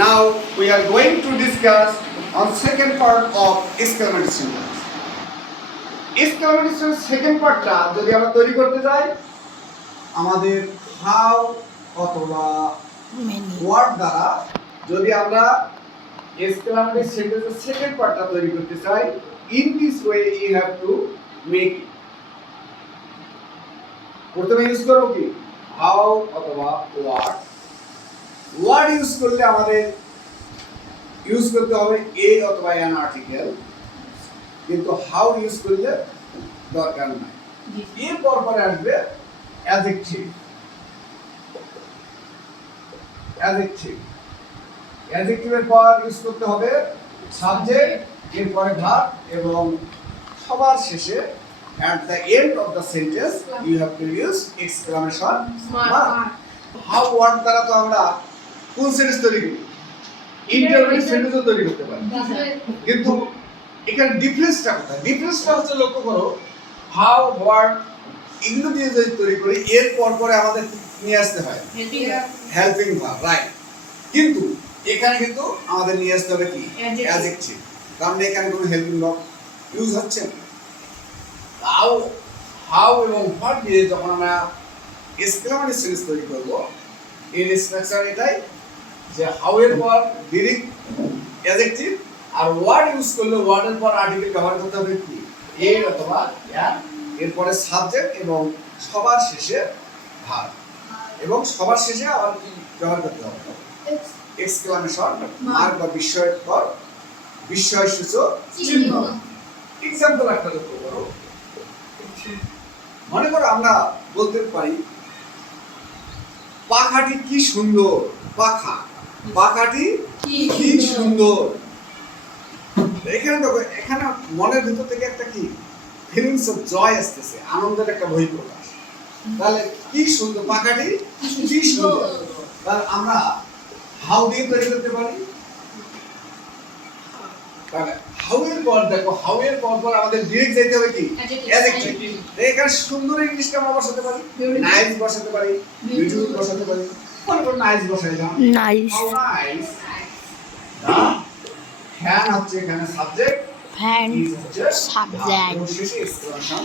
Now we are going to discuss on second part of exclamatory sentence. Exclamatory sentence second partটা যদি আমরা তৈরি করতে যাই আমাদের how অথবা word দ্বারা যদি আমরা exclamatory sentence এর second partটা তৈরি করতে চাই in this way you have to make it. প্রথমে ইউজ করব কি how অথবা what ওয়ার্ড ইউজ করলে আমাদের ইউজ করতে হবে এ অথবা অ্যান আর্টিকেল কিন্তু হাউ ইউজ করলে দরকার নাই এর পর পরে আসবে অ্যাডজেক্টিভ অ্যাডজেক্টিভের পর ইউজ করতে হবে সাবজেক্ট এরপরে ভার্ব এবং সবার শেষে at the end of the sentence you have to use exclamation mark. How word দ্বারা তো আমরা কোন সেন্টেন্স তৈরি করি ইন্টারভেল সেন্টেন্সও তৈরি করতে পারি কিন্তু এখানে ডিফারেন্সটা কোথায় ডিফারেন্সটা হচ্ছে লক্ষ্য করো হাউ ওয়ার্ড এগুলো দিয়ে যদি তৈরি করি এর পর পরে আমাদের নিয়ে আসতে হয় হেল্পিং ভার্ব রাইট কিন্তু এখানে কিন্তু আমাদের নিয়ে আসতে হবে কি অ্যাডজেক্টিভ কারণ এখানে কোনো হেল্পিং ভার্ব ইউজ হচ্ছে না হাউ এবং হোয়াট দিয়ে যখন আমরা এক্সক্লেমেটরি সেন্টেন্স তৈরি করব এর স্ট্রাকচার এটাই যে হাউ এর পর ডিরেক্ট অ্যাডজেক্টিভ আর ওয়ার্ড ইউজ করলে ওয়ার্ডের পর আর্টিকেল ব্যবহার করতে হবে কি এ অথবা অ্যান এরপরে সাবজেক্ট এবং সবার শেষে ভার্ব এবং সবার শেষে আবার কি ব্যবহার করতে হবে এক্সক্লেমেশন মার্ক বা বিস্ময়সূচক চিহ্ন এক্সাম্পল একটা লক্ষ্য করো মনে করো আমরা বলতে পারি পাখাটি কি সুন্দর পাখাটি কি সুন্দর এখানে দেখো এখানে মনের ভিতর থেকে একটা কি ফিলিংস অফ জয় আসতেছে আনন্দের একটা বহিঃপ্রকাশ তাহলে কি সুন্দর পাখাটি কি সুন্দর তাহলে আমরা হাউ দিয়ে তৈরি করতে পারি তাহলে হাউ এর পর দেখো হাউ এর পর আমাদের ডিরেক্ট যেতে হবে কি অ্যাডজেক্টিভ এখানে সুন্দর ইংলিশটা আমরা বসাতে পারি নাইস বসাতে পারি বিউটিফুল বসাতে পারি কোন নাইস বসাইলাম নাইস নাইস ফ্যান হচ্ছে এখানে সাবজেক্ট ফ্যান হচ্ছে সাবজেক্ট শেষে এক্সক্লেমেশন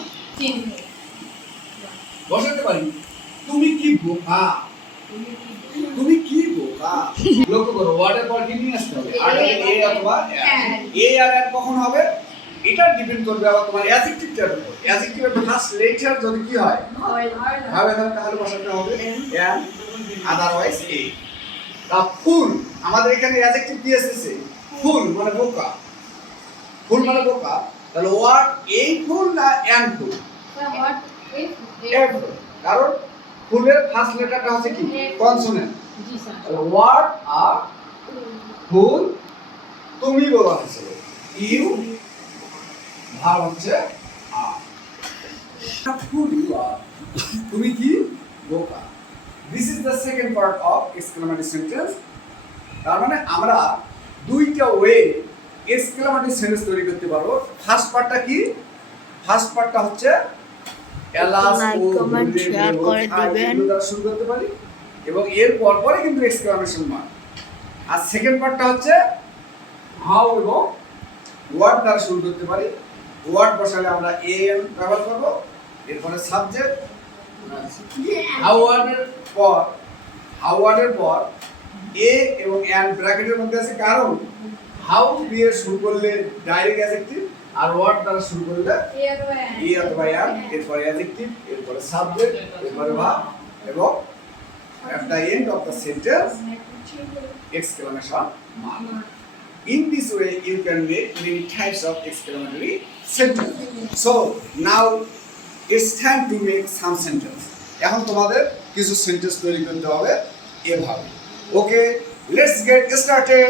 বসাতে পারি তুমি কি বোকা লক্ষ্য করো ওয়ার্ডের পর কি নিয়ে আসতে হবে আর্টিকেল এ অথবা এ আর এর কখন হবে এটা ডিপেন্ড করবে আবার তোমার অ্যাডজেক্টিভটার উপর অ্যাডজেক্টিভের ফার্স্ট লেটার যদি কি হয় হবে না তাহলে বসাতে হবে এন আদারওয়াইজ এ দা ফুল আমাদের এখানে অ্যাডজেক্টিভ কি এসেছে ফুল মানে বোকা তাহলে ওয়ার্ড এই ফুল না এন ফুল কারণ ফুলের ফার্স্ট লেটারটা হচ্ছে কি কনসোনেন্ট ওয়ার্ড আর ফুল তুমি বলা হচ্ছে ইউ ভার্ব হচ্ছে আর ফুল ইউ আর তুমি কি বোকা this is the second part of exclamatory sentence তার মানে আমরা দুইটা ওয়ে এক্সক্লেমেটরি সেন্টেন্স তৈরি করতে পারবো ফার্স্ট পার্টটা কি ফার্স্ট পার্টটা হচ্ছে শেয়ার করে দিবেন শুরু করতে পারি এবং এর পরে কিন্তু এক্সক্লেমেশন মার্ক আর সেকেন্ড পার্টটা হচ্ছে হাউ এবং ওয়ার্ড দ্বারা শুরু করতে পারি ওয়ার্ড বসালে আমরা এ এন ব্যবহার করব এরপরে সাবজেক্ট হাউ ওয়ার্ডের পর এ এবং এন ব্র্যাকেটের মধ্যে আছে কারণ হাউ দিয়ে শুরু করলে ডাইরেক্ট অ্যাডজেক্টিভ আর ওয়ার্ড দ্বারা শুরু করলে ই অথবা এন এরপরে অ্যাডজেক্টিভ এরপরে সাবজেক্ট এরপরে ভার্ব এবং at the end of the sentence exclamation mark in this way you can make many types of exclamatory sentence so now it's time to make some sentence এখন তোমাদের কিছু sentence তৈরি করতে হবে এভাবে ওকে let's get started